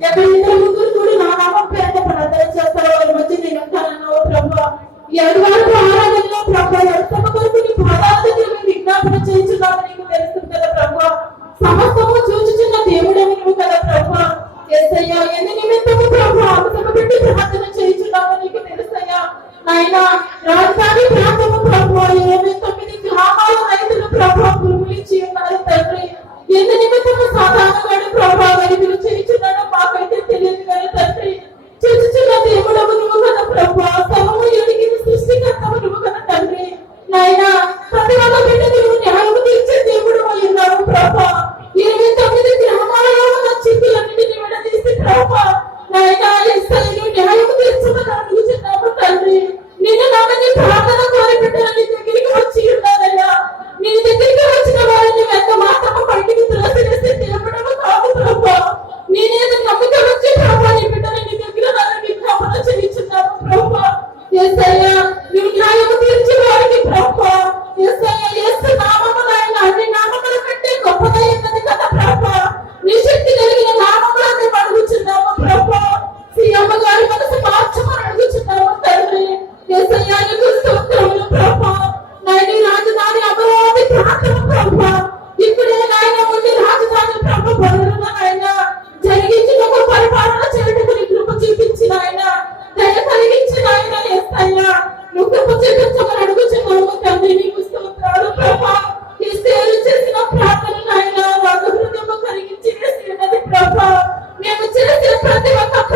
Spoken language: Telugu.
ఎక్కడ ఇద్దరు ముగ్గురు కూడి నా నామం ప్రార్థన చేస్తారో వారి మధ్య నేను ఉంటానన్నావు ప్రభా. ఆరాధనలో ప్రభా తమ కొరకు నీ పాదాల దగ్గర మేము విజ్ఞాపన చేయించున్నాము నీకు తెలుస్తుంది కదా ప్రభా. సమస్తము చూచుచున్న దేవుడే నువ్వు కదా ప్రభా. ఎస్ఐయా ఎన్ని నిమిత్తము ప్రభా అవసరం పెట్టి ప్రార్థన చేయించున్నాము నీకు తెలుసయ్యా. నాయన రాజధాని నమ్మిక ప్రభు ప్రభా próximo top